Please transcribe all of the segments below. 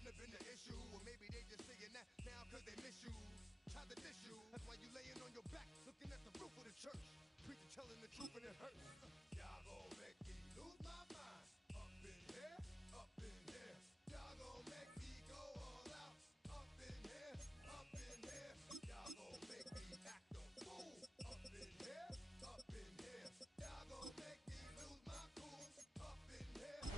wouldn't have been the issue. Or maybe they just saying that now cause they miss you. Try to diss you. That's why you laying on your back, looking at the roof of the church. Preacher telling the truth and it hurts. Y'all gon' make me lose my mind. Up in here, up in here. Y'all gon' make me go all out. Up in here, up in here. Y'all gon' make me act a fool. Up in here, up in here. Y'all gon' make me lose my cool. Up in here.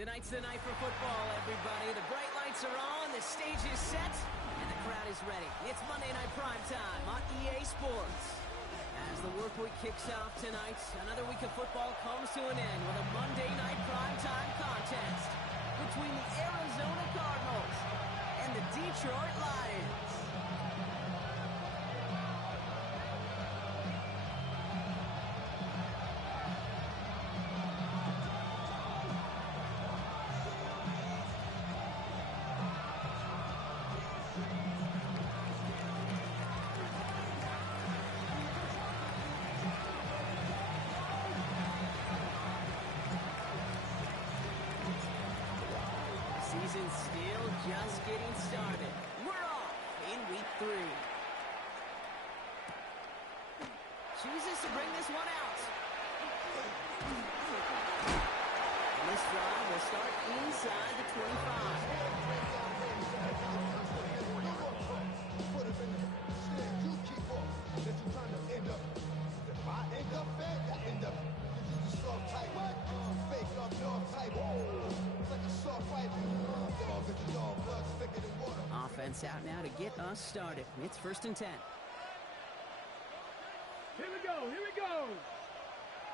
Tonight's the night for football, everybody. The bright lights are on, the stage is set, and the crowd is ready. It's Monday Night Primetime on EA Sports. As the work week kicks off tonight, another week of football comes to an end with a Monday Night Primetime contest between the Arizona Cardinals and the Detroit Lions. Season's still just getting started. We're off in week 3. Chooses to bring this one out. And this drive will start inside the 25. Put him in the stand. You keep off. That you trying to end up. If I end up bad, I end up. You just soft type. What? Fake up north type. It's like a soft fight. Dog at the dog, blood thicker than water. Offense out now to get us started. It's 1st and 10. Here we go, here we go.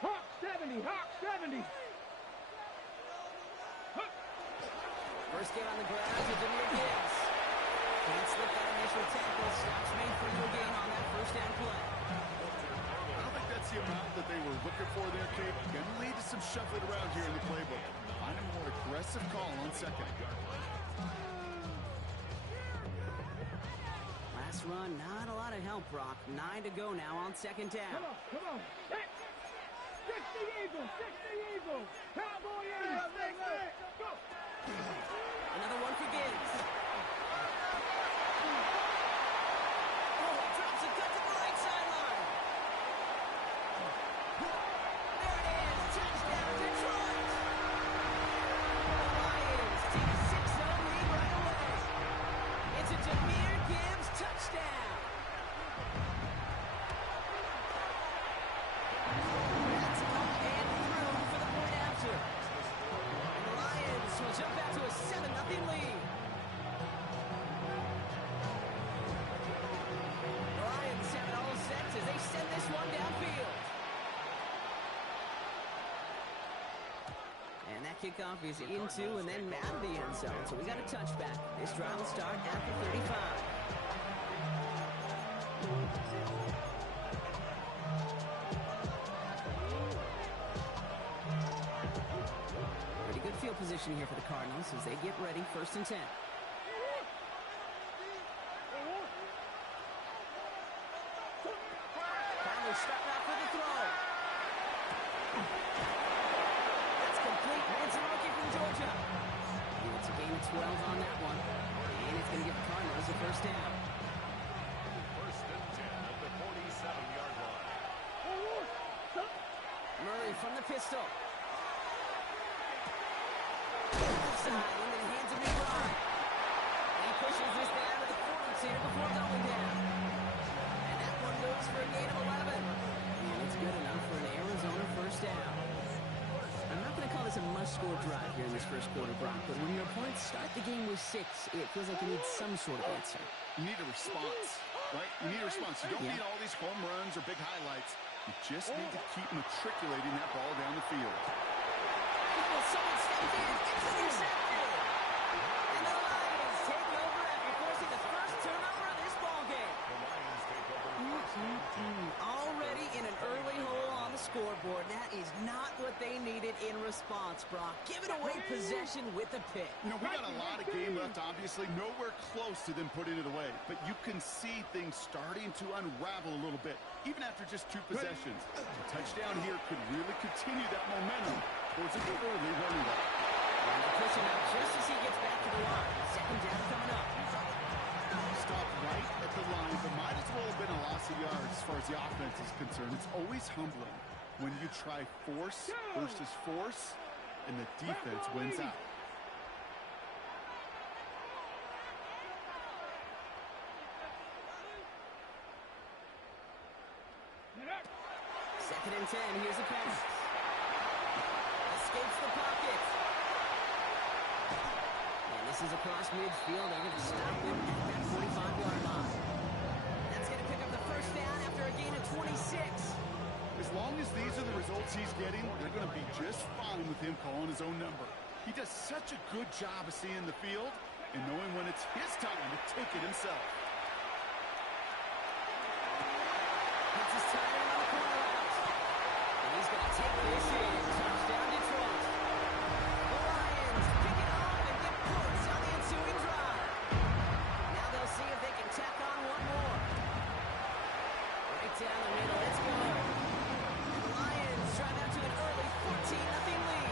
Hawk 70, Hawk 70. First get on the ground to Jahmyr Gibbs. Can't slip that initial tackle. Stops made for no gain on that first down play. I don't think that's the amount that they were looking for there, Kate. Going to lead to some shuffling around here in the playbook. Find a more aggressive call on second. Last run, not a lot of help, Brock. 9 to go now on 2nd down. Come on. 60 Eagles, 60 Eagles. Cowboy Eagles, go. Another one for Gibbs. Oh, drops and cuts to the right sideline. There it is. Touchdown, Detroit. The Lions take a 6-0 lead right away. It's a Jahmyr Gibbs touchdown. That's up and through for the point after. And the Lions will jump out to a 7-0 lead. The Lions have it all set as they send this one downfield. And that kickoff is into and then out of the end zone. So we got a touchback. This drive will start at the 35. Pretty good field position here for the Cardinals as they get ready. 1st and 10. Cardinals starting out for the throw. That's complete. It's a rookie from Georgia. And it's a gain of 12 on that one. And it's going to give the Cardinals a 1st down. 1st and 10 at the 47-yard line. Murray from the pistol. Side into the hands of McBride. He pushes this down to the 42 before going down. And that one goes for a gain of 11. And it's good enough for an Arizona 1st down. I'm not going to call this a must-score drive here in this 1st quarter, Brock, but when your opponents start the game with 6, it feels like you need some sort of answer. You need a response, right? You need a response. You don't need all these home runs or big highlights. You just need to keep matriculating that ball down the field. Someone stepped in. It's intercepted. And the Lions take over after forcing the first turnover of this ballgame. The Lions take over. Already in an early hole on the scoreboard. That is not what they needed in response, Brock. Giving away possession with the pick. You know, we got a lot of game left, obviously. Nowhere close to them putting it away. But you can see things starting to unravel a little bit, even after just 2 possessions. A touchdown here could really continue that momentum towards an early running back. Push him out just as he gets back to the line. Second down coming up. Stopped right at the line, but might as well have been a loss of yards as far as the offense is concerned. It's always humbling when you try force versus force, and the defense wins out. Second and 10. Here's a pass. Escapes the pocket. And this is across midfield. They're going to stop him at that 45-yard line. That's going to pick up the first down after a gain of 26. As long as these are the results he's getting, they're going to be just fine with him calling his own number. He does such a good job of seeing the field and knowing when it's his time to take it himself. Gets his tight end on the corner out. And he's going to take this in. Touchdown Detroit. The Lions pick it up and get points on the ensuing drive. Now they'll see if they can tack on one more. Right down the middle. Let's go. The Lions drive out to an early 14-0 lead.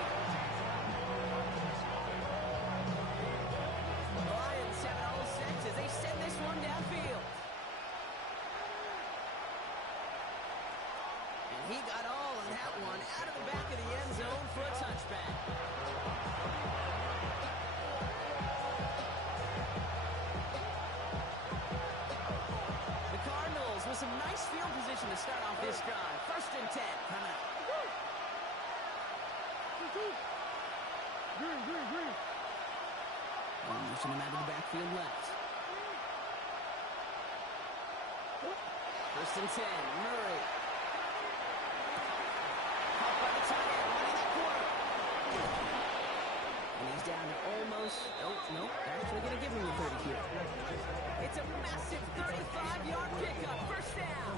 The Lions have it all set as they send this one downfield. And he got all of that one out of the back of the end zone for a touchback. The Cardinals with some nice field position to start off this drive. First and 10 coming up. Motion him out of the backfield left. First and 10, Murray. Caught by the tight end, running that corner. And he's down to almost, nope, actually going to give him the 30 here. It's a massive 35-yard pickup, first down.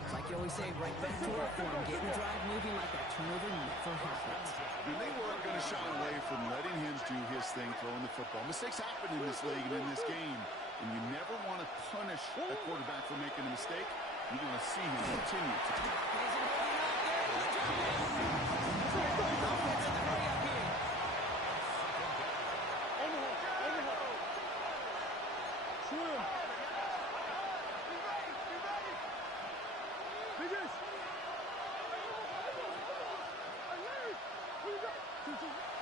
It's like you always say, right back to work for him, getting the drive moving like that turnover never happened. And they weren't going to shy away from letting him do his thing, throwing the football. Mistakes happen in this league and in this game, and you never want to punish a quarterback for making a mistake. You're going to see him continue to do it. He's holding up there. Offense in the hurry up here.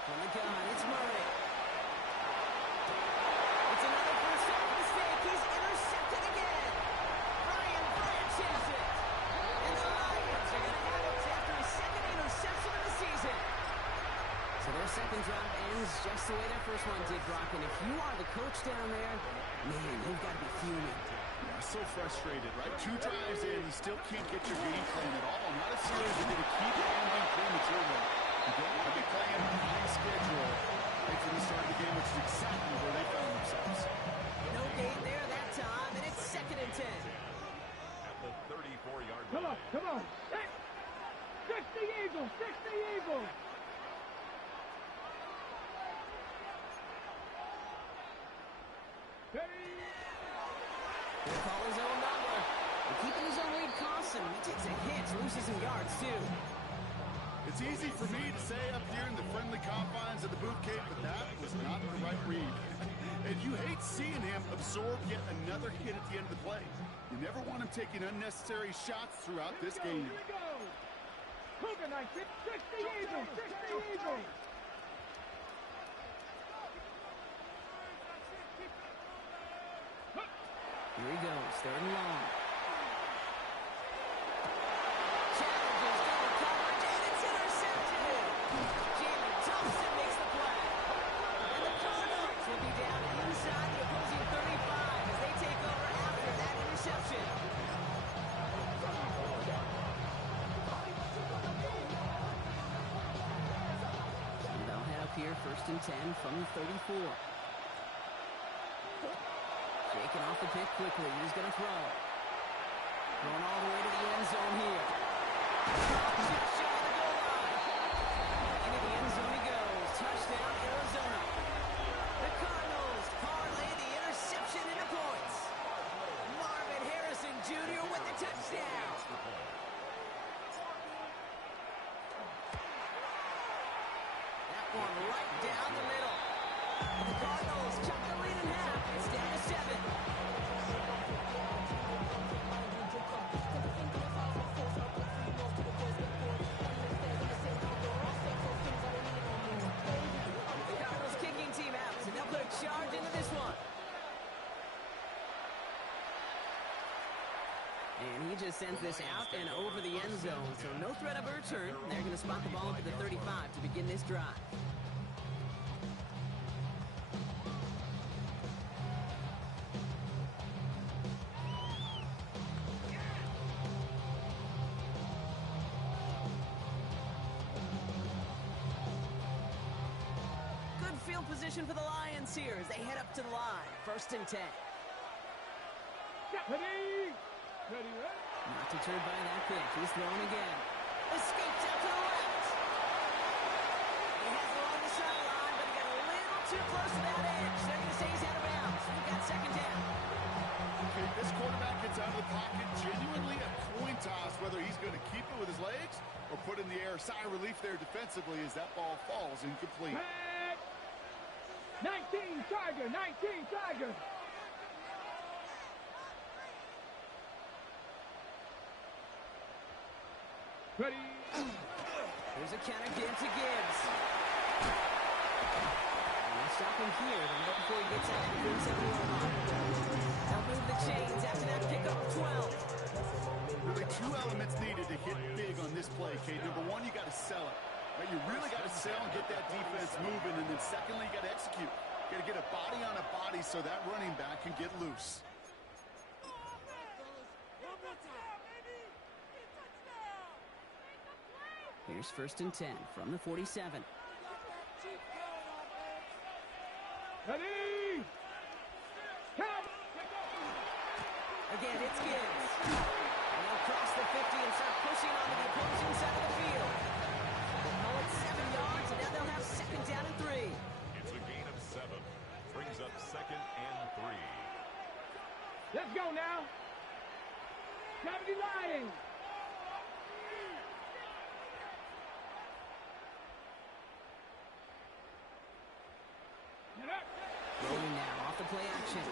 From the gun, it's Murray. It's another first down mistake. He's intercepted again. Brian branches it. And the Lions are going to have it after his second interception of the season. So their second drive ends just the way their first one did, Brock. And if you are the coach down there, man, you've got to be fuming. Yeah, so frustrated, right? 2 drives in, you still can't get your game plan at all. Not as serious as going to keep ending prematurely. You don't want to be playing behind schedule right from the start of the game, which is exactly where they found themselves. No gain there that time, and it's second and 10. At the 34-yard Come line. on, come on. Stick the Eagles, stick the Eagles. He'll call his own number. And keeping his own lead costs him. He takes a hit, loses some yards, too. It's easy for me to say up here in the friendly confines of the boot cave, but that was not the right read. And you hate seeing him absorb yet another hit at the end of the play. You never want him taking unnecessary shots throughout this game. Here we go. Cougar Knights, stick the Eagles, stick the Eagles. Here he goes, third and long. Challenges double coverage, and it's intercepted. Jalen Thompson makes the play. And the Cardinals will be down inside the opposing 35 as they take over after that interception. And they'll head up here, first and 10 from the 34. Shaking off the pick quickly. He's going to throw. Going all the way to the end zone here. One right down the middle. The Cardinals cut the lead in half. It's down to 7. The Cardinals kicking team out, so they'll put a charge into this one. And he just sends this out and over the end zone, so no threat of a return. They're going to spot the ball at the 35 to begin this drive. Good field position for the Lions here as they head up to the line. 1st and 10. Ready? Ready, ready? Not deterred by that pitch. He's throwing again. Escapes out to the left. He has it along the sideline, but he got a little too close to that edge. They're going to say he's out of bounds. We've got 2nd down. Okay, this quarterback gets out of the pocket. Genuinely a coin toss whether he's going to keep it with his legs or put in the air. Sigh of relief there defensively as that ball falls incomplete. Back. 19 Tiger, 19 Tiger. Ready? There's a counter give to Gibbs. And they'll stop him here, but not before he gets out to the 47-yard line. They'll move the chains after that pickup of 12. There are 2 elements needed to hit big on this play, Kate. Number 1, you got to sell it. Right? You really got to sell and get that defense moving. And then secondly, you got to execute. You got to get a body on a body so that running back can get loose. Here's 1st and 10 from the 47. Ready? Come! Again, it's Gibbs. And they'll cross the 50 and start pushing onto the opposing side of the field. They'll call it 7 yards, and now they'll have 2nd down and 3. It's a gain of 7. Brings up 2nd and 3. Let's go now. 70 Lions. Get up. Rolling now off the play action.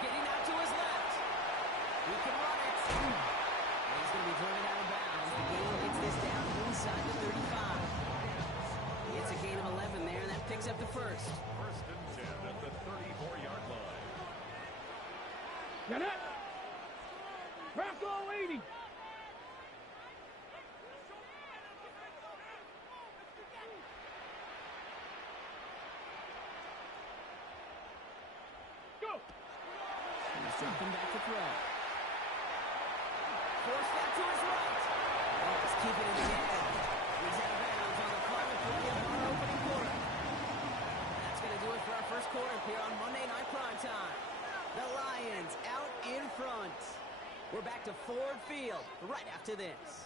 Getting out to his left. He can run it. And he's going to be driven out of bounds. The game gets this down inside the 35. It's a gain of 11 there, and that picks up the 1st. 1st and 10 at the 34-yard line. Get up. Bronco 80. Go. He's dropping back to throw. Forced out to his right. Oh, he's keeping it again. He's out of bounds on the final play of our opening quarter. That's going to do it for our 1st quarter here on Monday Night Primetime. The Lions out in front. We're back to Ford Field right after this.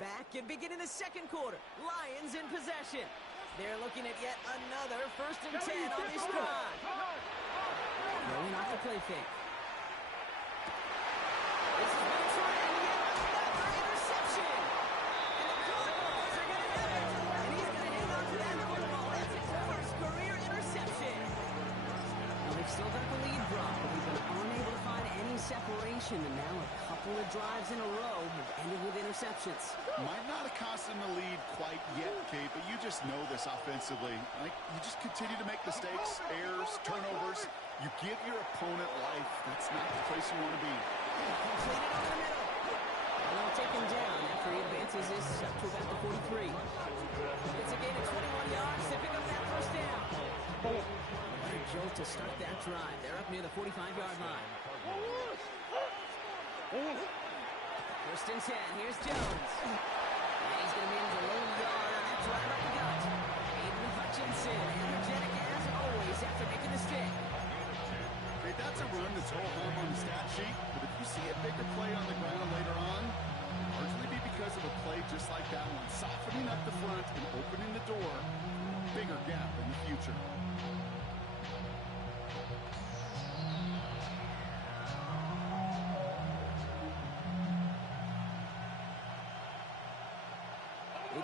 Back and beginning the 2nd quarter. Lions in possession. They're looking at yet another 1st and 10 on this drive. Rolling off the play fake. This has been a try and yet another interception. And the Cardinals are going to have it. And he's going to hang on to that football. That's his 1st career interception. Well, they've still got the lead drop, but we've been unable to find any separation. And now a couple of drives in a row have ended with interceptions. Might not have cost them the lead quite yet, Kate, but you just know this offensively. Like, you just continue to make mistakes, errors, turnovers. You give your opponent life. That's not the place you want to be. Completed over the middle. And they'll take him down after he advances this up to about the 43. It's a gain of 21 yards to pick up that 1st down. What a jolt to start that drive. They're up near the 45-yard line. 1st and 10. Here's Jones. And he's going to manage a low yard on that drive up the gut. Aiden Hutchinson, energetic as always after making the stick. Hey, that's a run that's all home on the stat sheet, but if you see a bigger play on the ground later on, largely be because of a play just like that one, softening up the front and opening the door, bigger gap in the future.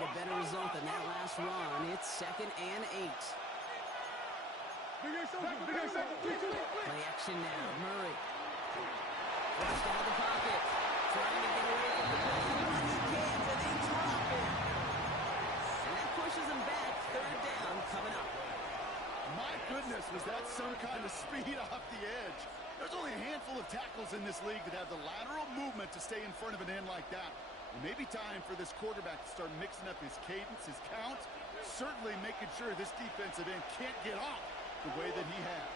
a better result than that last run. It's 2nd and 8. Play action now. Murray. Flushed out of the pocket. Trying to get away from the ball. He can't, and they drop it. And that pushes him back. 3rd down coming up. My goodness, was that some kind of speed off the edge? There's only a handful of tackles in this league that have the lateral movement to stay in front of an end like that. It may be time for this quarterback to start mixing up his cadence, his count, certainly making sure this defensive end can't get off the way that he has.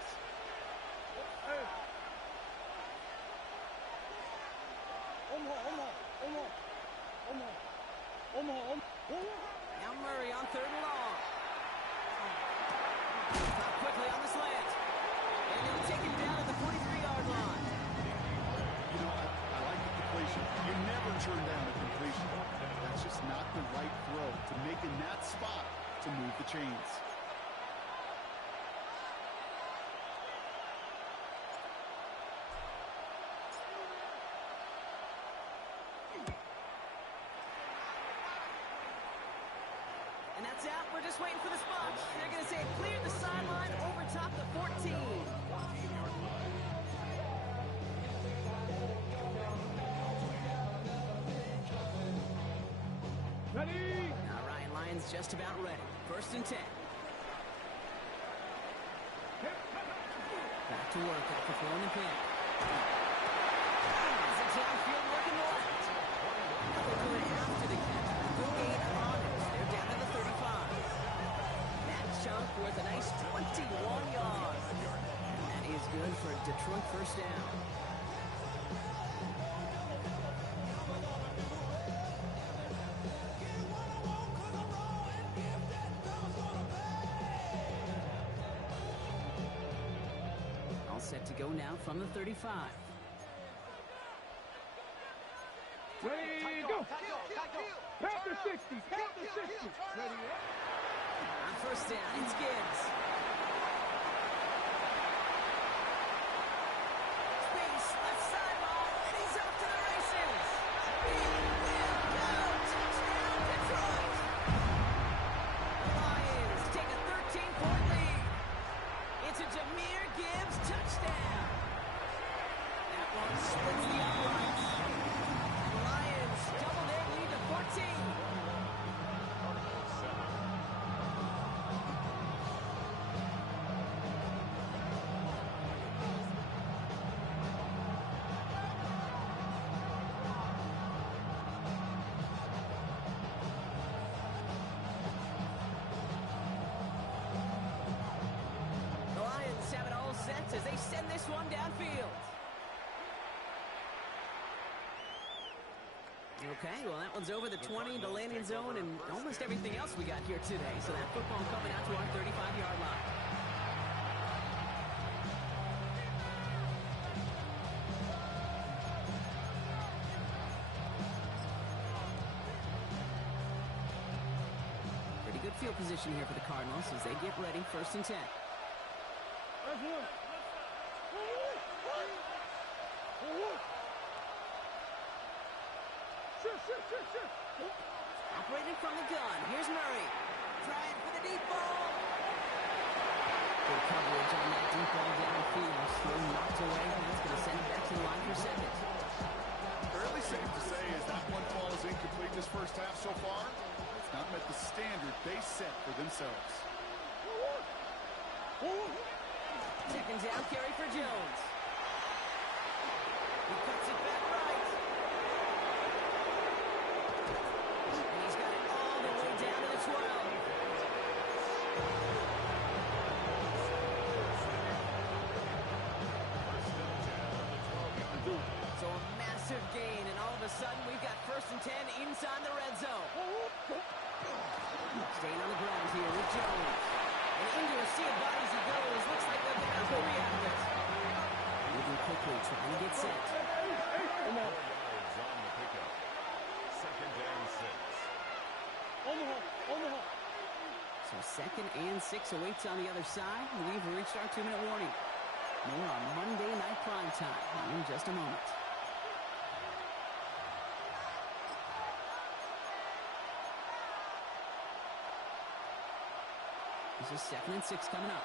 Now Murray on 3rd and long. Caught quickly on the slant. And they'll take him down at the 43-yard line. You know, I like the completion. You never turn down a completion. That's just not the right throw to make in that spot to move the chains. And that's out. We're just waiting for the spot. They're going to say it cleared the sideline over top the 14. Ready? All right, Lions just about ready. 1st and 10. Back to work after throwing the pin. As the downfield working left. Now they're doing it after the catch. Good gain on it. They're down to the 35. That chunk worth a nice 21 yards. That is good for a Detroit 1st down. All set to go now from the 35. Ready, go. Panther 60. Panther 60. Ready, On 1st down, it's Gibbs. Space, left sideline, and he's off to the races. He will go. Touchdown, Detroit. The Lions take a 13-point lead. It's a Jahmyr Gibbs touchdown. That one splits the odds. The Lions double their lead to 14. The Lions have it all set as they send this one downfield. Okay, well, that one's over the 20 to landing zone and almost everything else we got here today. So that football coming out to our 35-yard line. Pretty good field position here for the Cardinals as they get ready, 1st and 10. Operating from the gun. Here's Murray. Trying for the deep ball. Good coverage on that deep ball downfield. Still knocked away. That's going to send it back to the line for 2nd. Fairly safe to say as that one falls incomplete this first half so far, it's not met the standard they set for themselves. 2nd down carry for Jones. He cuts it back right. And he's got it all the way down to the 12. So a massive gain, and all of a sudden we've got 1st and 10 inside the red zone. Staying on the ground here with Jones. And into a sea of bodies he goes. Looks like they're going to hurry out of it. Moving quickly, trying to get set. Yards on the pickup. 2nd and 6. So 2nd and 6 awaits on the other side. We've reached our 2-minute warning. More on Monday Night Prime Time in just a moment. This is 2nd and 6 coming up.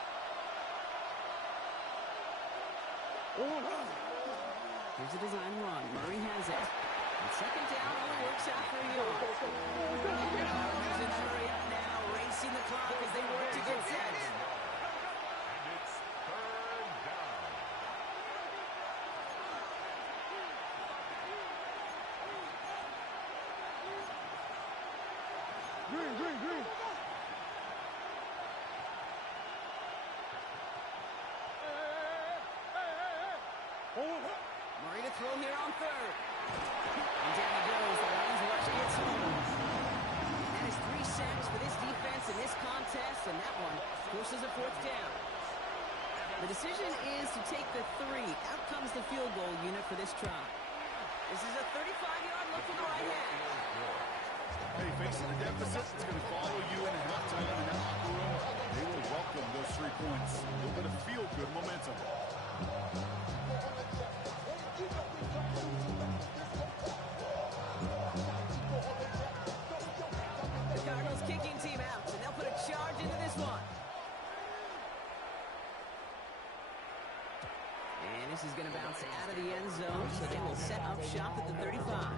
Here's a design run. Murray has it. And 2nd down only works out for a yard. Cardinals in a hurry up now, racing the clock as they work to get set. And it's 3rd down. Green. Murray to throw here on 3rd. And down he goes. The Lions rush gets home. That is 3 sacks for this defense in this contest, and that one forces a 4th down. The decision is to take the 3. Out comes the field goal unit for this try. This is a 35-yard look for the right hand. Hey, facing the deficit, it's going to follow you in a halftime in that locker room. They will welcome those 3 points. A little bit of feel-good momentum. The Cardinals kicking team out, and they'll put a charge into this one. And this is going to bounce out of the end zone, so they will set up shop at the 35.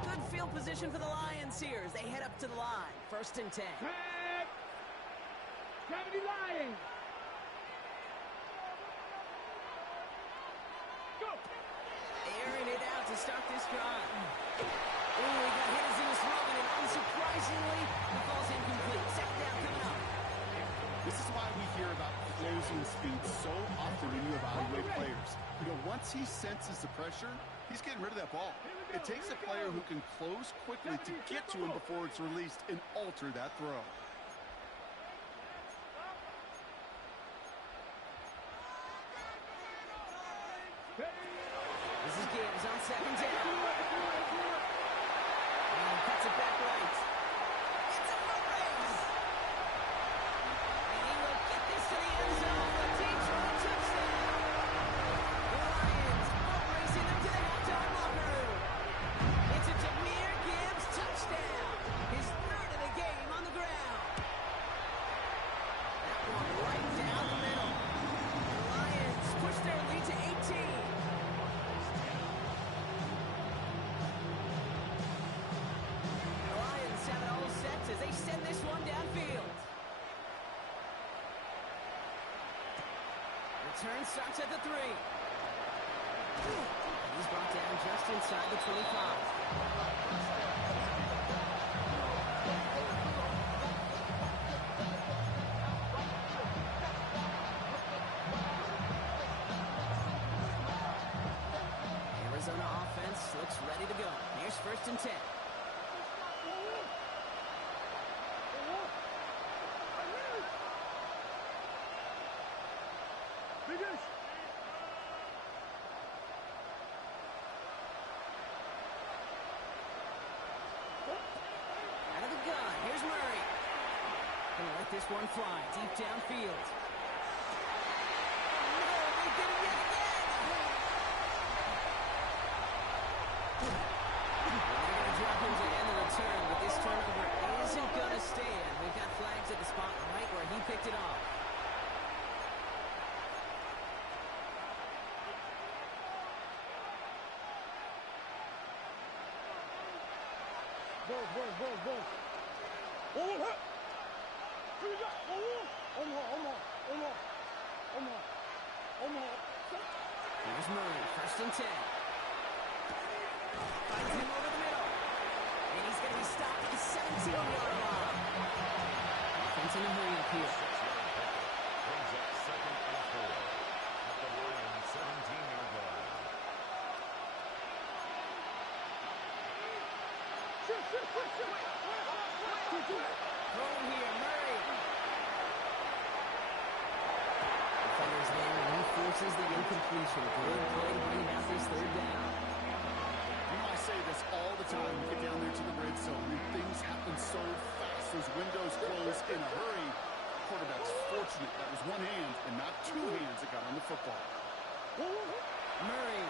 Good field position for the Lions here as they head up to the line. 1st and 10. Tag. 70 Lions. Go. Airing it out to start this drive. Oh, he got hit as he was throwing it. Unsurprisingly, the ball's incomplete. 2nd down coming up. This is why we hear about closing speed so often when you evaluate players. You know, once he senses the pressure, he's getting rid of that ball. It takes a player who can close quickly to get to him before it's released and alter that throw. This is Gibbs on 2nd down. And cuts it back right. It's a foot race. And he will get this to the end zone for a Detroit touchdown. The Lions foot racing them to the halftime locker room. It's a Jahmyr Gibbs touchdown. His 3rd of the game on the ground. That one right down the middle. The Lions push their lead to 18. As they send this one downfield. Return starts at the 3. He's brought down just inside the 25. Arizona offense looks ready to go. Here's 1st and 10. Out of the gun, here's Murray. Gonna let this one fly deep downfield. No, they did it yet again. They're gonna drop him to end the return, but this turnover isn't gonna stand. We've got flags at the spot right where he picked it off. Ball. Omar. Here's Murray, 1st and 10. Finds him over the middle. And he's going to be stopped at the 17-yard line. Offense in a hurry up here. Brings up 2nd and 4 at the Lions' 17-yard line. Throwing here, Murray. Defenders there, and he forces the incompletion. Good play to bring about this 3rd down. You know, I say this all the time. You get down there to the red zone, and things happen so fast. Those windows close in a hurry. Quarterback's fortunate that was one hand and not two hands that got on the football. Murray.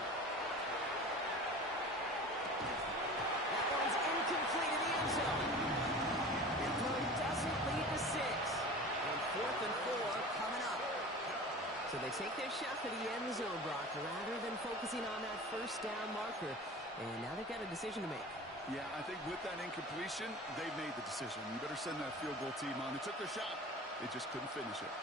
That one's incomplete in the end zone. And Murray doesn't lead to 6. And 4th and 4 coming up. So they take their shot for the end zone, Brock, rather than focusing on that 1st down marker. And now they've got a decision to make. Yeah, I think with that incompletion, they've made the decision. You better send that field goal team on. They took their shot. They just couldn't finish it.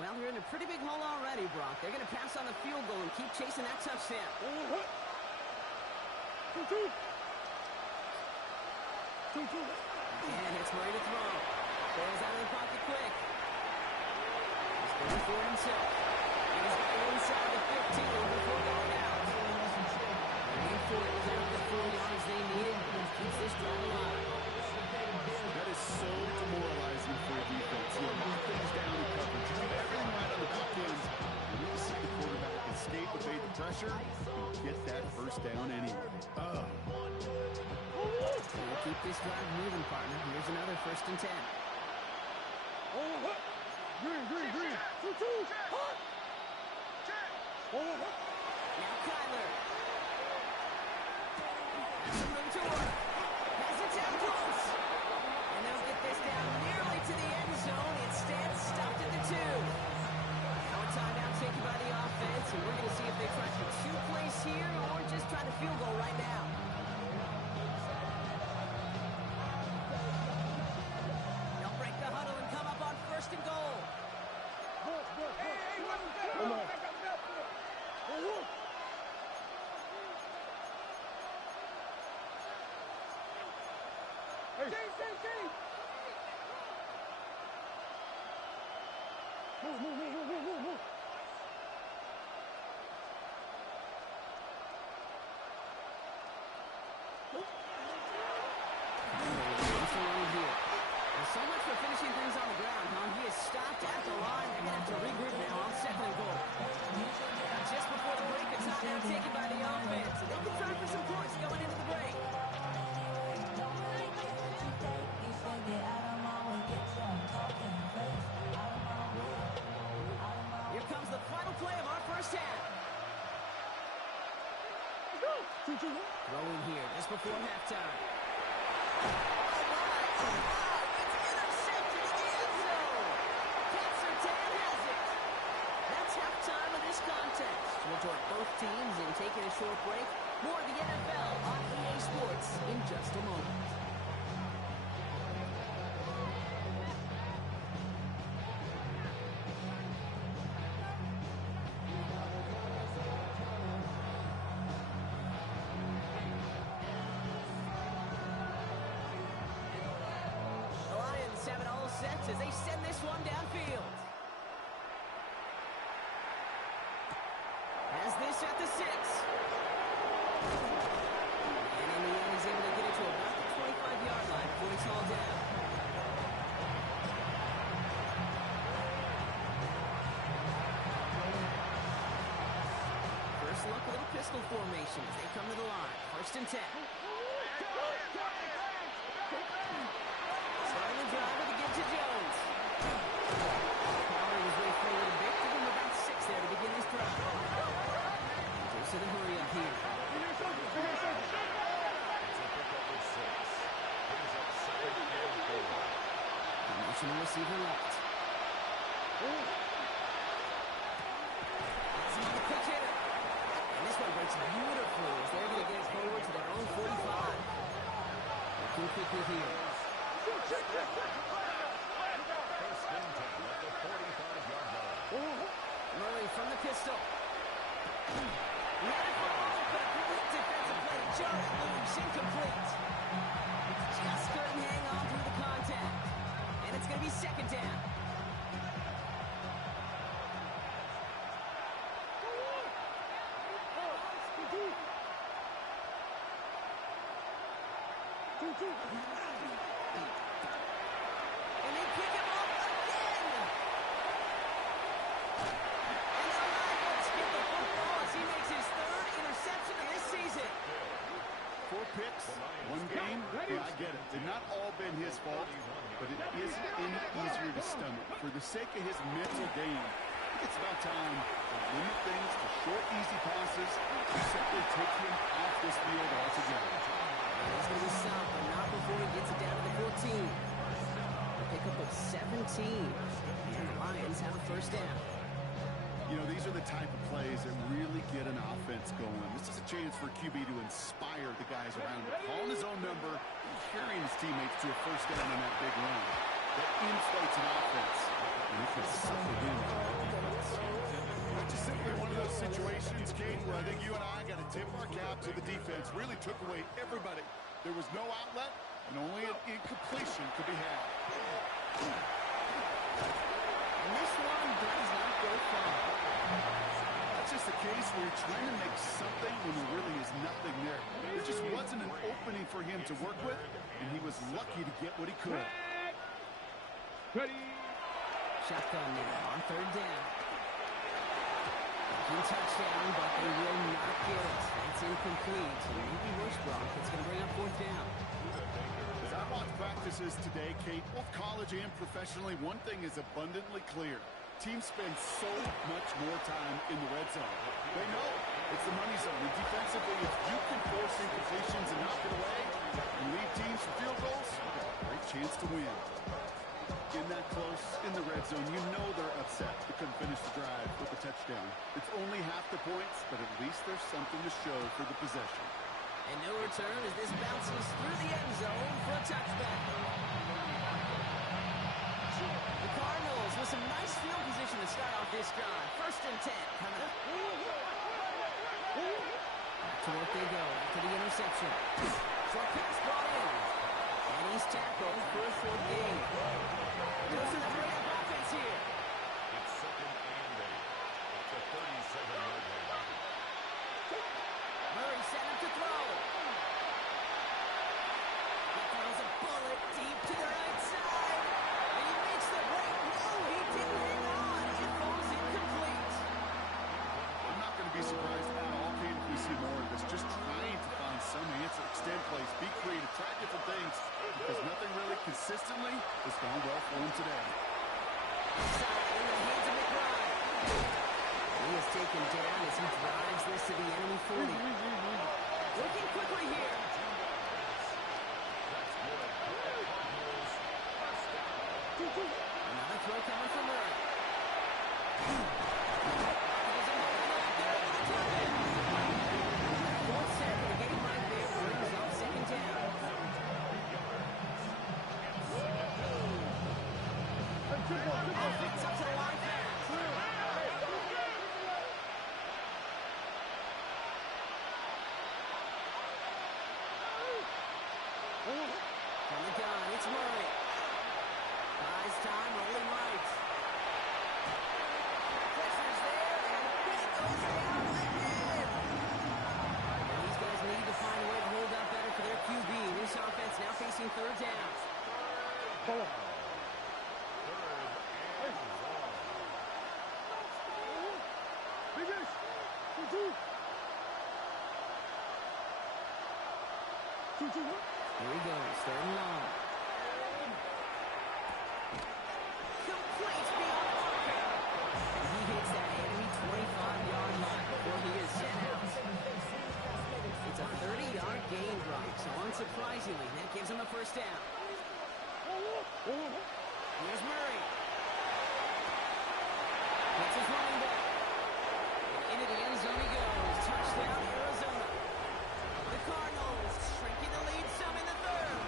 Well, they're in a pretty big hole already, Brock. They're going to pass on the field goal and keep chasing that touchdown. And it's Murray to throw. Throws out of the pocket quick. He's going for it himself. And he's got it inside the 15 before going out. Waiting for it without the 4 yards they needed and keeps this drive alive. That is so demoralizing for a defense. You lock things down in coverage. You do everything right on the back end. And you see the quarterback escape, evade the pressure, and get that 1st down anyway. We'll keep this drive moving, partner. Here's another 1st and 10. Green. Now Kyler. Some room to work. Has it down close. And they'll get this down nearly to the end zone. Instead, stopped at the 2. Now a timeout taken by the offense, and we're going to see if they try for 2 plays here or just try to field goal right now. They'll break the huddle and come up on 1st and goal. Come on. Hey. Move. So much for finishing things on the ground, huh? He is stopped at the line. They're going to have to regroup now on 2nd and goal. Just before the break, a timeout taken by the offense. They can try for some points going into the break. Here comes the final play of our 1st half. Throwing here just before halftime. We'll join both teams in taking a short break. More of the NFL on EA Sports in just a moment. The Lions have it all set as they send this one downfield. Has this at the 6. And in the end, he's able to get it to about the 25-yard line before he's hauled down. First look, a little pistol formation as they come to the line. 1st and 10. Starting the drive with a give to Jones. Powering his way forward a bit, give him about 6 there to begin this drive. To the hurry up here. Motion to receiver left. That's another quick hitter. And this one breaks beautifully as they're going to get it forward to their own 45. Looking quickly here. pistol. Let it fall, but a quick defensive play to jar it loose. Incomplete. Just couldn't hang on through the contact. And it's going to be second down. And they pick him up again. And the Lions get the football as he makes his third interception of this season. 4 picks, 1 game. Yeah, I get it. They've not all been his fault, but it isn't any easier to stomach. For the sake of his mental game, I think it's about time to limit things to short, easy passes and simply take him off this field altogether. It's going to be some, but not before he gets it down to the 14. A pickup of 17. And the Lions have a first down. You know, these are the type of plays that really get an offense going. This is a chance for QB to inspire the guys around him, calling his own number and carrying his teammates to a first down on that big run. That inflates an offense, and it can suck the wind out of the defense. It's just simply one of those situations, Kate, where I think you and I got to tip our cap to the defense. Really took away everybody. There was no outlet, and only an incompletion could be had. And this one does not go far. That's just a case where you're trying to make something when there really is nothing there. There just wasn't an opening for him to work with, and he was lucky to get what he could. Ready. Shotgun now on third down. Touchdown, but they will not get it. That's incomplete. Maybe worse, Brock. It's going to bring up fourth down. As I watch practices today, Kate, both college and professionally, one thing is abundantly clear. Teams spend so much more time in the red zone. They know it's the money zone. And defensively, if you can force incompletions and knock it away and lead teams to field goals, you've got a great chance to win. In that close, in the red zone, you know they're upset they couldn't finish the drive with a touchdown. It's only half the points, but at least there's something to show for the possession. And no return as this bounces through the end zone for a touchback. The Cardinals with some nice field position to start off this drive. 1st and 10 coming up. Back to work they go after the interception. Short pass brought in. And he's tackled for a 4th gain. Doesn't hurry up offense here. It's 2nd and 8. That's a 37-yard line. Murray set up to throw. He throws a bullet deep to the right side. And he makes the break. No, he didn't hang on. It falls incomplete. I'm not going to be surprised at all, Kate, if we see more of this. Just trying to find some answer, extend plays, be creative, try different things, because nothing really consistently has gone well for him today. Inside in the hands of McBride. He is taken down as he drives this to the enemy 40. Looking quickly here. Another throw coming from Murray. There's a man out there with a target. 4th set of the game right there brings up 2nd down. Offense up to the line pass. From the gun, it's Murray. Buys time, rolling right. Pressure's there, and it goes down again. And these guys need to find a way to hold up better for their QB. This offense now facing 3rd down. Here he goes, 3rd and long. Complete beyond Walker. And he hits that enemy 25-yard line before he is sent out. It's a 30-yard gain run, so unsurprisingly, that gives him a first down. Here's Murray. Hits his running back. And into the end zone he goes. Touchdown, Arizona. The Cardinals shrinking the lead some in the 3rd.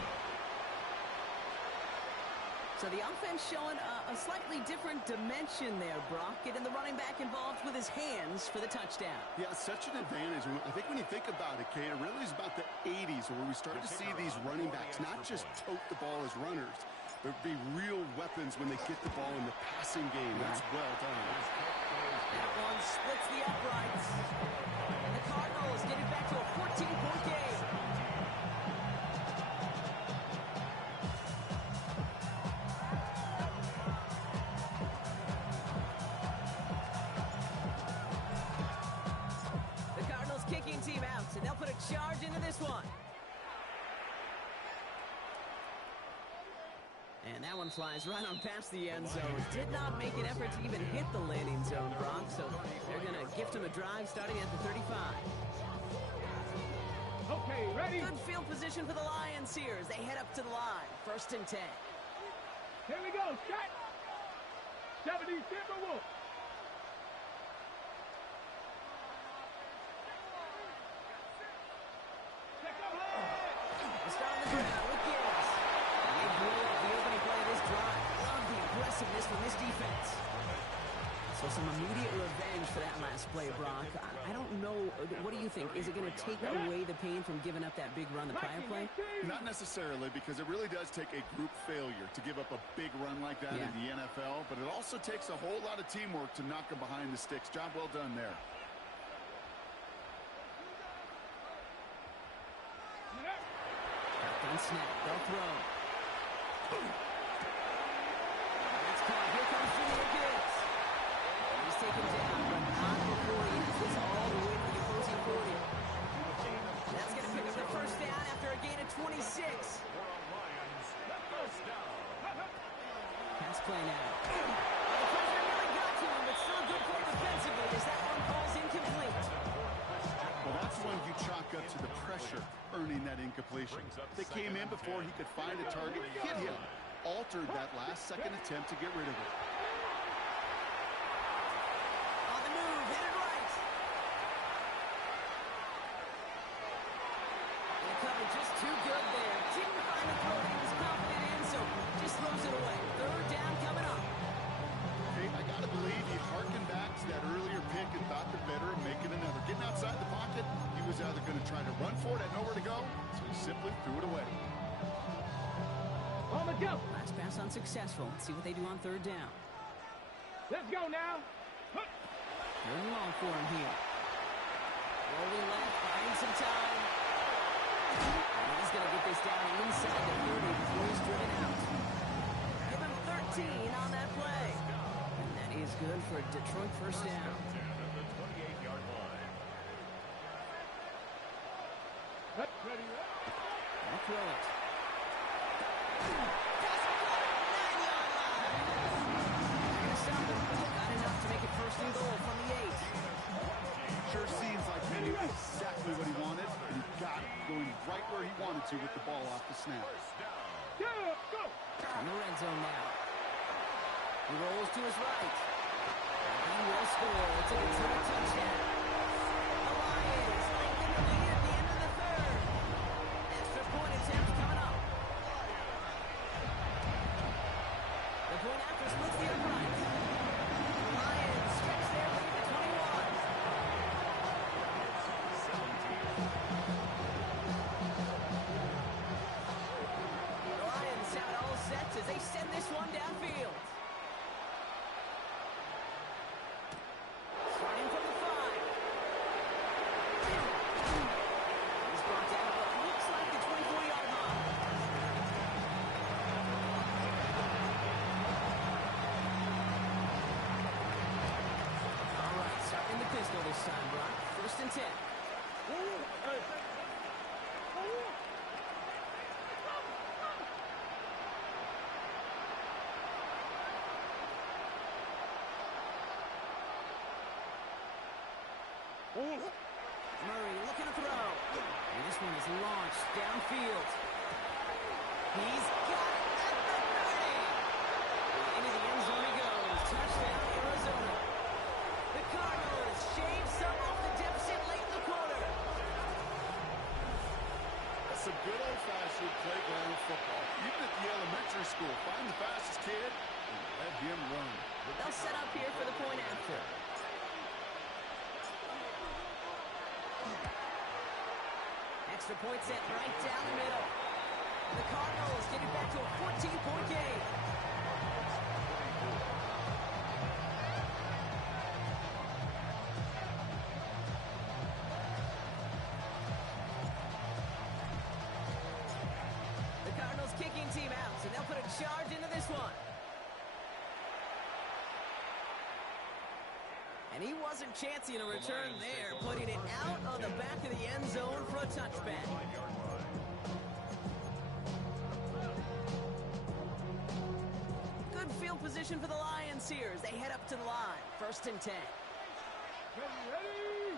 So the offense showing a slightly different dimension there, Brock. Getting the running back involved with his hands for the touchdown. Yeah, such an advantage. I think when you think about it, Kate, it really is about the 80s where we start to see these running backs not just tote the ball as runners, but be real weapons when they get the ball in the passing game. That's well done. That one splits the uprights. And the Cardinals getting back to a 14-point game. Kicking team out, and they'll put a charge into this one. And that one flies right on past the end zone. Did not make an effort to even hit the landing zone, Brock, so they're going to gift him a drive starting at the 35. Okay, ready? Good field position for the Lions here as they head up to the line. 1st and 10. Here we go, shot. 70 Timberwolves. From this defense. So some immediate revenge for that last play, Brock. I don't know. What do you think? Is it going to take away the pain from giving up that big run the prior play? Not necessarily, because it really does take a group failure to give up a big run like that in the NFL, but it also takes a whole lot of teamwork to knock them behind the sticks. Job well done there. Shotgun snap. They'll throw. Here comes Jimmy Gibbs. He's taken down, but not before he has this all the way to the opposing 40. That's going to pick up the 1st down after a gain of 26. Pass play now. The pressure nearly got to him, but still a good play defensively as that one falls incomplete. Well, that's one you chalk up to the pressure earning that incompletion. They came in before he could find a target, hit him. Altered that last-second attempt to get rid of it. On the move, hit it right. And the cover just too good there. Didn't find the throw that he was confident in, so just throws it away. 3rd down coming up. Hey, I got to believe he harkened back to that earlier pick and thought the better and make it another. Getting outside the pocket, he was either going to try to run for it, had nowhere to go, so he simply threw it away. On the go. Last pass unsuccessful. Let's see what they do on 3rd down. Let's go now. 3rd and long for him here. Rolling left, buying some time. And he's going to get this down inside the 30 before he's driven out. Give him 13 on that play. And that is good for a Detroit 1st down. Ready. I'll throw it. Not enough to make it 1st and goal from the 8. Sure seems like he knew exactly what he wanted, and he got it going right where he wanted to with the ball off the snap. Yeah, go. In the red zone now. He rolls to his right. And he will score. It's a Detroit touchdown. The Lions lengthen the lead at the end of the 3rd. Extra point attempt coming up. The point after splits the uprights. The Lions stretch their lead to 21. The Lions have it all set as they send this one downfield. Starting from the 5. He's brought down to what looks like the 24-yard line. All right, starting the pistol this time, Brock. 1st and 10. Murray looking to throw. And this one is launched downfield. He's got it at the 30. Into the end zone he goes. Touchdown, Arizona. The Cardinals shave some off the deficit late in the quarter. A some good old-fashioned playground football. Even at the elementary school, find the fastest kid and let him run. They'll set up here for the point after. Extra point set right down the middle. The Cardinals get it back to a 14-point game. The Cardinals kicking team out, so they'll put a charge into this one. And he wasn't chancing a return there, putting it out on the back of the end zone for a touchback. Good field position for the Lions here as they head up to the line. 1st and 10. Ready?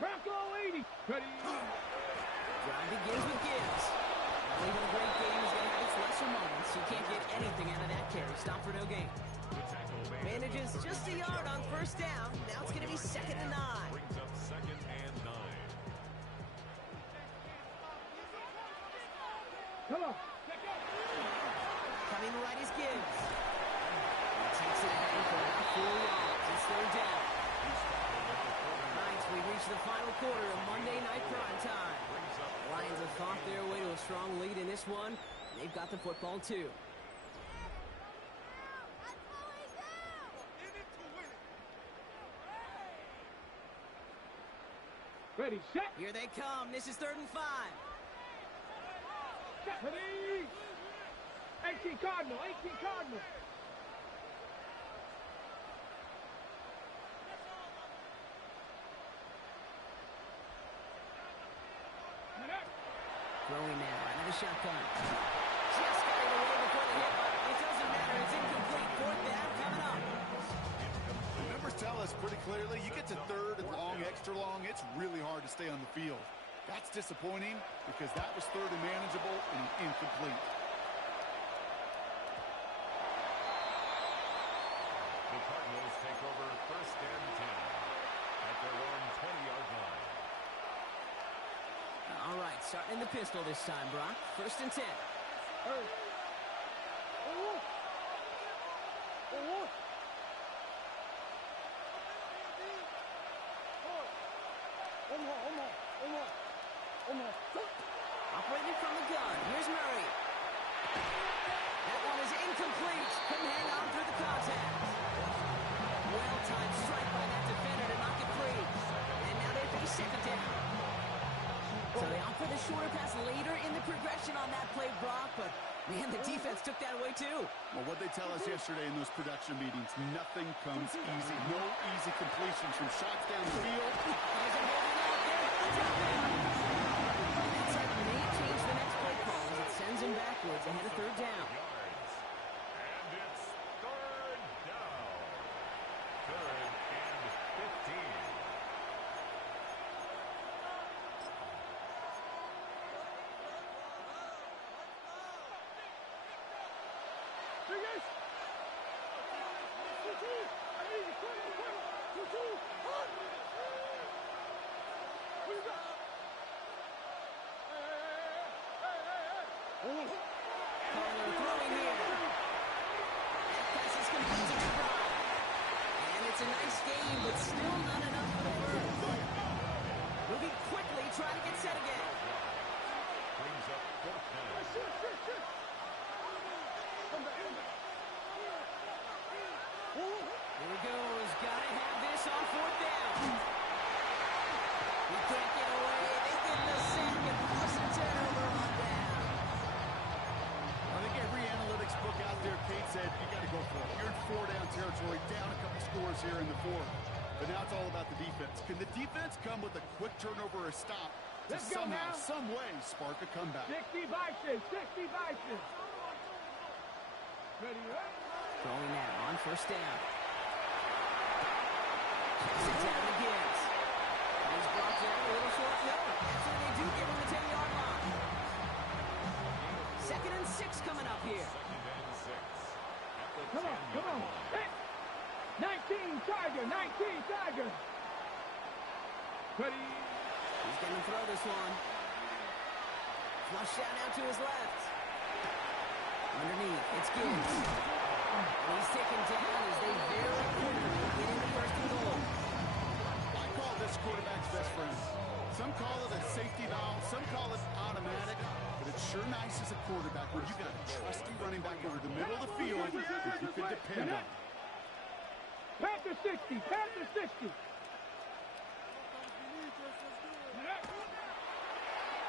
Bronco 80. Ready? Drive begins with Gibbs. Well, even a great game is going to have its lesser moments. You can't get anything out of that carry. Stop for no gain. Manages just a yard on 1st down. Now it's going to be 2nd and 9. Brings up 2nd and 9. Come on. Coming right is Gibbs. He takes it ahead for about 4 yards. It's 3rd down. Right, we reach the final quarter of Monday Night Prime Time. The Lions have fought their way to a strong lead in this one. They've got the football, too. Ready, set. Here they come. This is 3rd and 5. Ready. 18 Cardinal. 18 Cardinal. Throwing now out of the shotgun. Just got it away before the hit, but it doesn't matter. It's incomplete. 4th down coming up. The numbers tell us pretty clearly, you get to 3rd and long, extra long, it's really hard to stay on the field. That's disappointing because that was 3rd and manageable and incomplete. The Cardinals take over 1st and 10 at their own 20-yard line. All right, starting in the pistol this time, Brock. 1st and 10. Operating from the gun. Here's Murray. That one is incomplete. Couldn't hang on through the contact. Well-timed strike by that defender to knock it free. And now they face 2nd down. So they opt for the shorter pass later in the progression on that play, Brock, but man, the defense took that away too. Well, what they tell us yesterday in those production meetings, nothing comes easy. No easy completions from shots down the field. That's it. May change the next play call as it sends him backwards ahead of 3rd down. And it's 3rd down. 3rd and 15. Carter throwing here. That pass is complete to McBride. And it's a nice game, but still not enough for the first. Moving quickly, trying to get set again. Brings up 4th down. Here he goes. Gotta have this on 4th down. He can't get away. They get the sack and force a turnover on down. I think every analytics book out there, Kate said, you got to go for it. You're in 4-down territory, down a couple scores here in the 4th. But now it's all about the defense. Can the defense come with a quick turnover or a stop to Let's go somehow, now. some way, spark a comeback? 60 Bison. 60 Bison. Ready, Throwing now on 1st down. Checks it down to Gibbs. He's brought down a little short. No, that's where they do give him the 10-yard line. 2nd and 6 coming up here. 2nd and 6 at the Come on, 10-yard come on. line. Hey. 19 Tiger. 19 Tiger. Ready. He's going to throw this one. Flushed out now to his left. Underneath, it's Gibbs. And he's taken down as they very quickly get into first and goal. I call this quarterback's best friend. Some call it a safety valve, some call it automatic, but it's sure nice as a quarterback when you got a trusty running back over the middle of the field that you can depend on. Panther 60, Panther 60.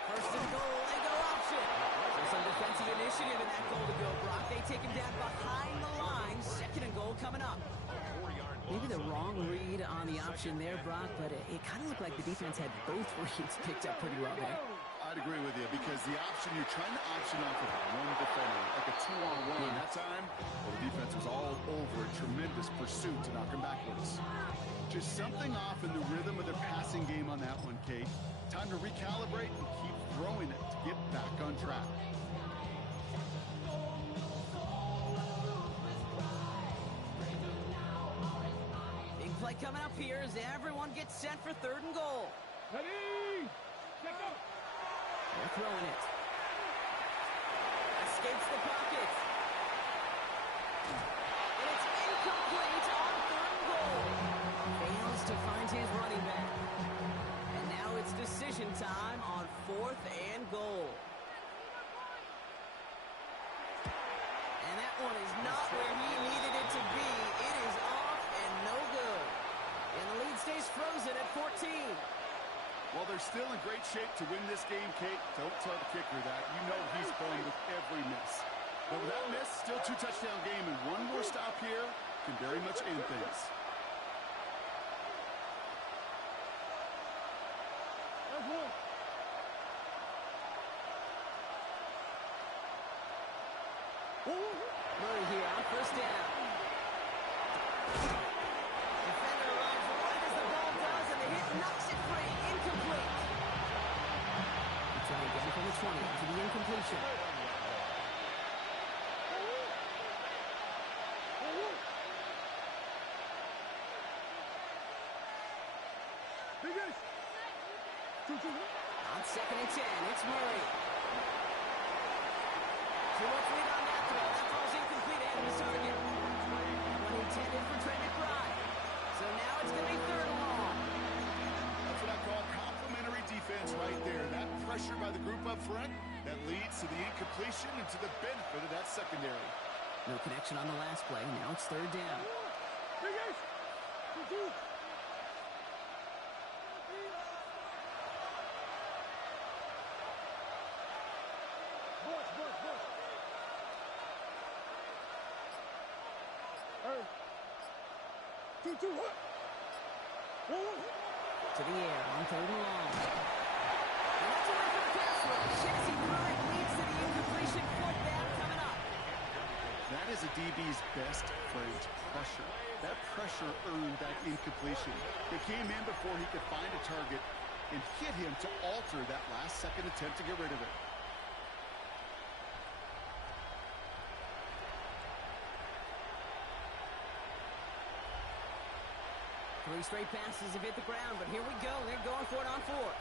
First and goal, they go option. So some defensive initiative in that goal to go, Brock. They take him down behind the line. Second and goal coming up. Maybe the wrong read on the option there, Brock, but it kind of looked like the defense had both reads picked up pretty well there. I'd agree with you because the option, you're trying to option off of one defender, like a 2-on-1 that time. Well, the defense was all over a tremendous pursuit to knock him backwards. Just something off in the rhythm of their passing game on that one, Kate. Time to recalibrate and keep throwing it to get back on track. Big play coming up here as everyone gets set for third and goal. Ready? Check out. They're throwing it. Escapes the pocket. And it's incomplete on third and goal. Fails to find his running back. And now it's decision time on fourth and goal. And that one is not where he needed it to be. It is off and no good. And the lead stays frozen at 14. Well, they're still in great shape to win this game, Kate. Don't tell the kicker that. You know he's playing with every miss. But with that miss, still 2-touchdown game, and one more stop here can very much end things. Murray here on first down. Defender arrives right as the ball does, and the hit knocks it free. Incomplete. Try again from the 20 to the incompletion. On second and 10, it's Murray. Too much lead on that throw. That ball's incomplete ahead of his target. One intended for Trey McBride. So now it's going to be third and long. That's what I call complimentary defense right there. That pressure by the group up front, that leads to the incompletion and to the benefit of that secondary. No connection on the last play. Now it's third down. To the air on third and long. And that's away from the pass rush. Jesse Pruitt leads to the incompletion. Fourth down coming up. That is a DB's best friend, pressure. That pressure earned that incompletion. It came in before he could find a target and hit him to alter that last-second attempt to get rid of it. Three straight passes have hit the ground, but here we go. They're going for it on fourth.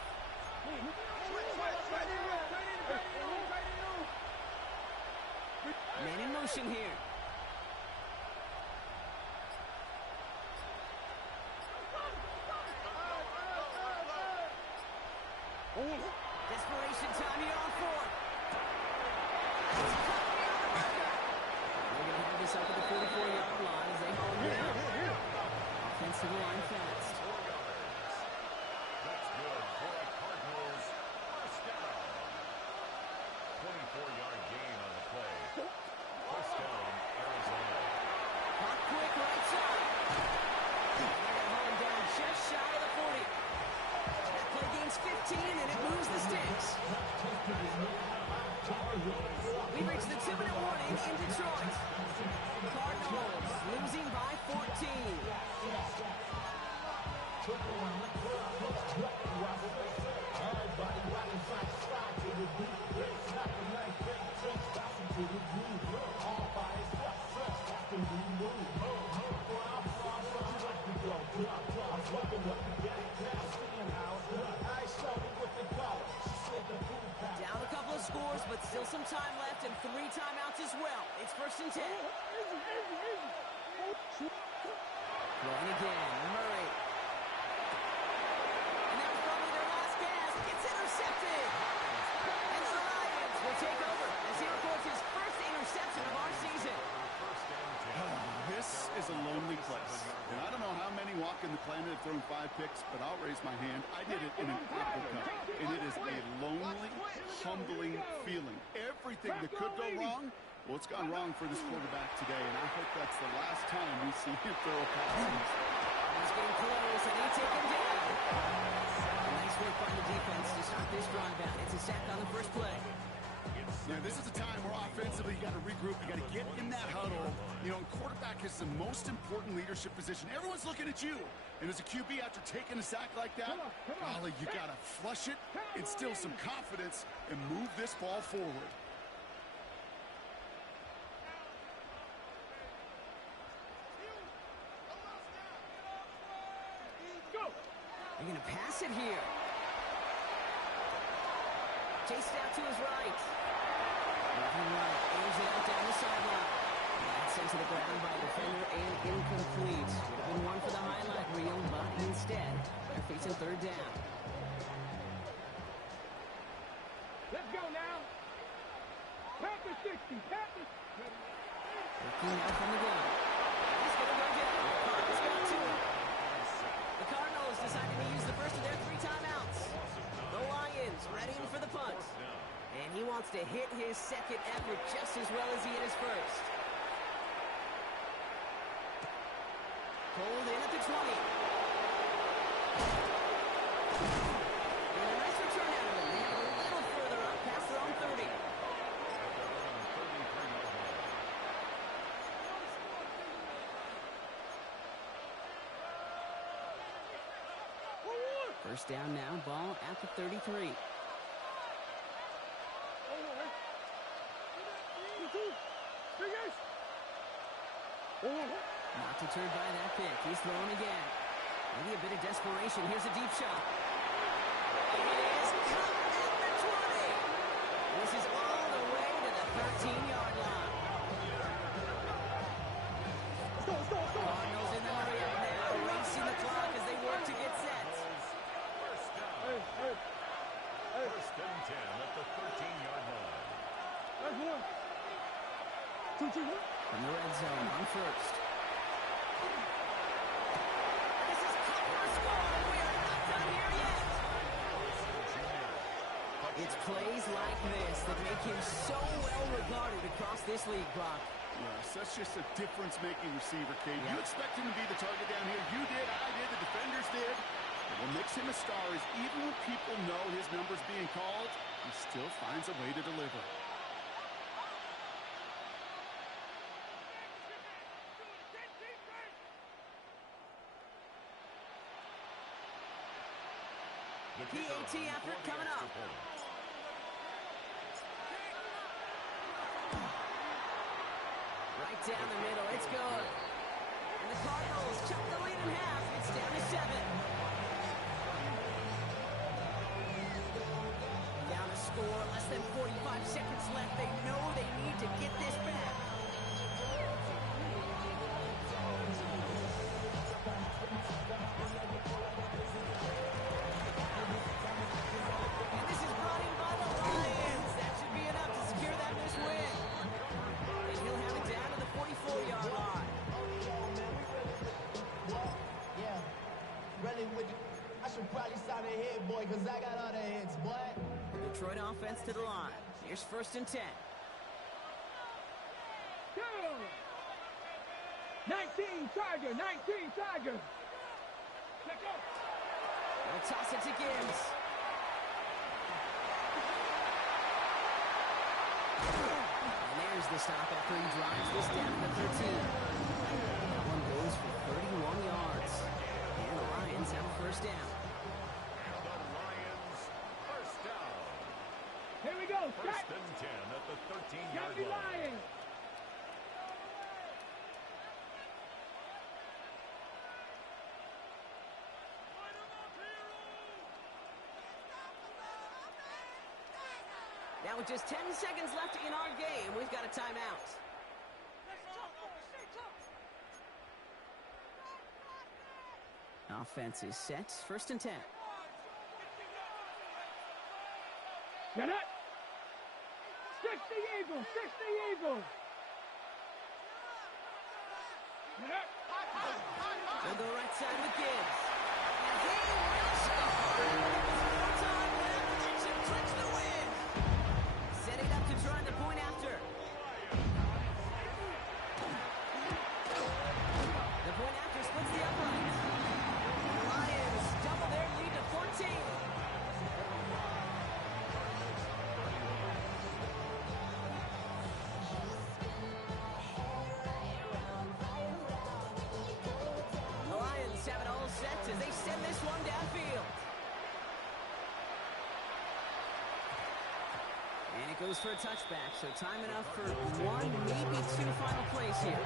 Man in motion here. Desperation time here on fourth. They're going to have this up at the 44-yard line as they home here. Offensive line fast. 4 yards. That's good for a Cardinals first down. 24-yard gain on the play. First down, Arizona. Hot quick right side. They're going to hold him down just shy of the 40. That play gains 15 and it moves the sticks. We've reached the 2-minute warning in Detroit. Cardinals losing by 14. Still some time left and 3 timeouts as well. It's 1st and 10. Throwing again, Murray. And that was probably their last gasp. It's intercepted. And the Lions will take over as he records his first interception of our season. This is a lonely place. And I don't know how many walk in the planet have thrown 5 picks, but I'll raise my hand. I did it in an Apple Cup. And it is a lonely, humbling feeling. Everything that could go wrong, well, it's gone wrong for this quarterback today. And I hope that's the last time we see him throw a pass. He's getting close, and they take him down. Nice work by the defense to start this drive out. It's a sack on the first play. Yeah, this is a time where offensively you got to regroup. You got to get in that huddle. You know, quarterback is the most important leadership position. Everyone's looking at you. And as a QB, after taking a sack like that, golly, you got to flush it, instill some confidence, and move this ball forward. They're going to pass it here. Chased out to his right. Looking right, aims it out down the sideline. That's sent to the ground by a defender and incomplete. Would have been one for the highlight reel, but instead, they're facing 3rd down. Let's go now. Panthers 60. Panthers. Looking out from the gun. He's going to go down. Cardinals got to him. The Cardinals deciding to use the first of their 3 timeouts. The Lions readying for the punt. And he wants to hit his second effort just as well as he hit his first. Pulled in at the 20. And a nice return out of him. They have a little further up past their own 30. First down now, ball at the 33. Not deterred by that pick. He's throwing again. Maybe a bit of desperation. Here's a deep shot. It is caught at the 20. This is all the way to the 13-yard line. Cardinals in the hurry up now, racing the clock as they work to get set. First and 10 at the 13-yard line. That's one. 2-2-1. From the red zone on first. This is cut for a score. We are not done here yet. It's plays like this that make him so well regarded across this league, Brock. Yes, that's just a difference-making receiver, Kate. You expect him to be the target down here. You did, I did, the defenders did. But what makes him a star is even when people know his number's being called, he still finds a way to deliver. PAT effort coming up. Right down the middle, it's good. And the Cardinals chop the lead in half. It's down to 7. Down to score, less than 45 seconds left. They know they need to get this back. And this is brought in by the Lions. That should be enough to secure them this win. And he'll have it down to the 44-yard line. Yeah, really would you? I should probably sign a hit, boy, because I got all the hits, boy. The Detroit offense to the line. Here's 1st and 10. 19 Tiger, 19 Tiger. Let's go. They'll toss it to Gibbs. And there's the stop after he drives this down to 13. That one goes for 31 yards. And the Lions have a first down. The Lions first down. Here we go. First and 10 at the 13-yard Gotta be line. Lions. Now with just 10 seconds left in our game, we've got a timeout. Offense is set. 1st and 10. Get it! Stick the eagle! Stick the eagle! Get it! They'll go right side with Gibbs. And he will score! More time left, and to clinch the win! Setting up to try the point after. The point after splits the uprights. The Lions double their lead to 14. The Lions have it all set as they send this one downfield. And it goes for a touchback, so time enough for one, maybe two final plays here.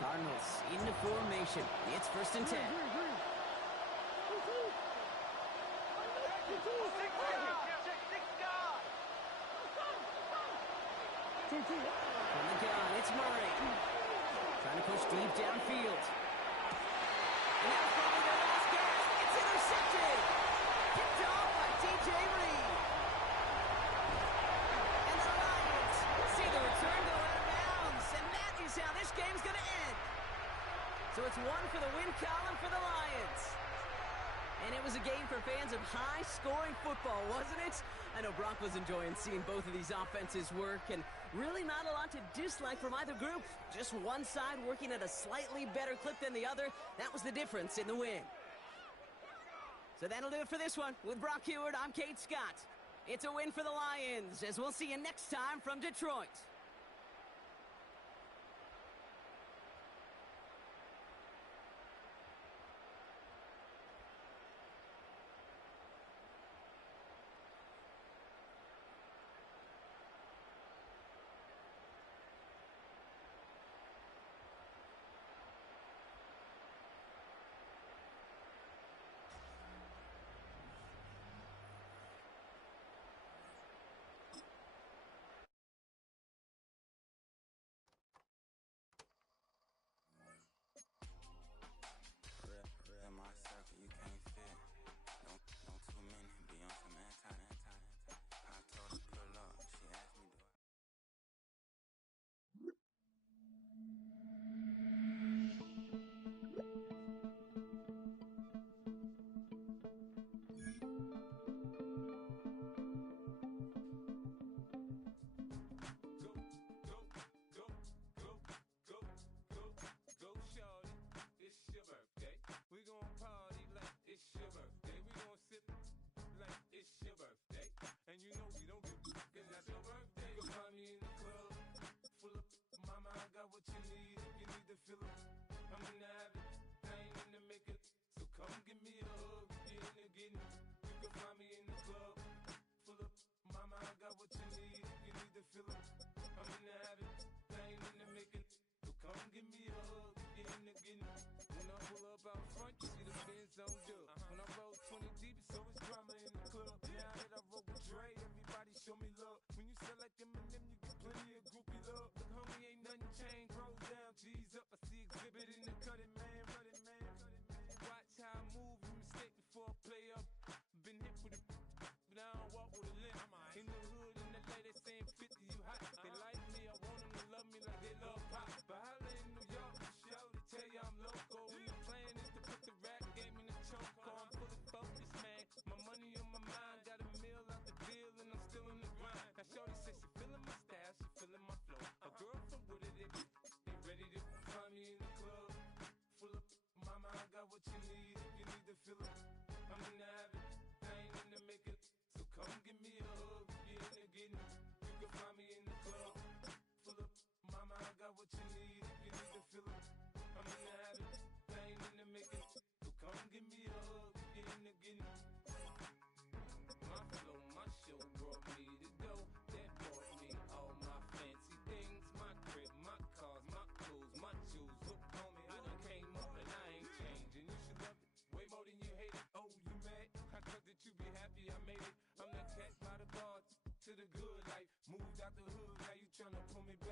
Cardinals into formation. It's 1st and 10. From the gun, it's Murray. Trying to push deep downfield. And that's probably their last gasp. It's intercepted. Picked off by DJ Reed. And the Lions see the return go out of bounds. And that is how this game's going to end. So it's one for the win column for the Lions. And it was a game for fans of high-scoring football, wasn't it? I know Brock was enjoying seeing both of these offenses work, and really not a lot to dislike from either group. Just one side working at a slightly better clip than the other. That was the difference in the win. So that'll do it for this one. With Brock Huard, I'm Kate Scott. It's a win for the Lions, as we'll see you next time from Detroit.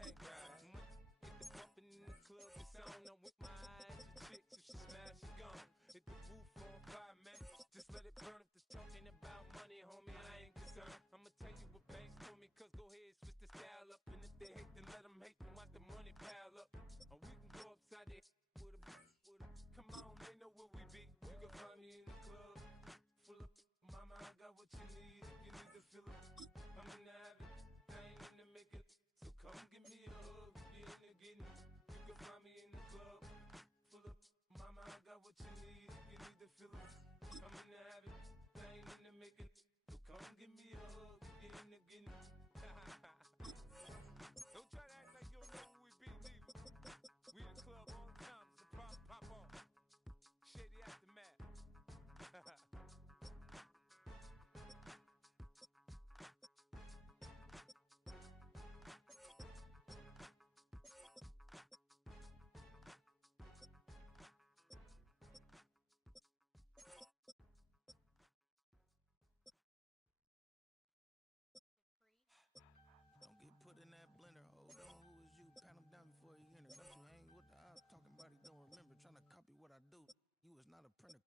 thank God. Get the bumping in the club, it's on. I'm with my eyes, your chick, if she smash, she gone. Hit the roof on fire, man. Just let it burn. If it's talking about money, homie, I ain't concerned. I'ma tell you what banks told me, cause go ahead, switch the style up. And if they hate, then let them hate, then watch the money pile up. Or we can go upside there with a, come on, they know where we be. You can find me in the club, full of, mama, I got what you need. If you need to fill up, I'm in the habit, I ain't in the make it. So come give me a hug, if you're in the getting. You can find me in the club, full of, mama, I got what you need. If you need to fill up, I'm in the habit, I ain't in the make it. So come give me a hug, if you're in the getting. Don't try to act like you don't know who we be, neither. We in the club all the time, it's a pop on. Shady Aftermath. Don't get put in that blender. Hold on, who is you? Pat him down before he enter. Don't you hang with the ops talking about he don't remember. Trying to copy what I do. You is not a printer.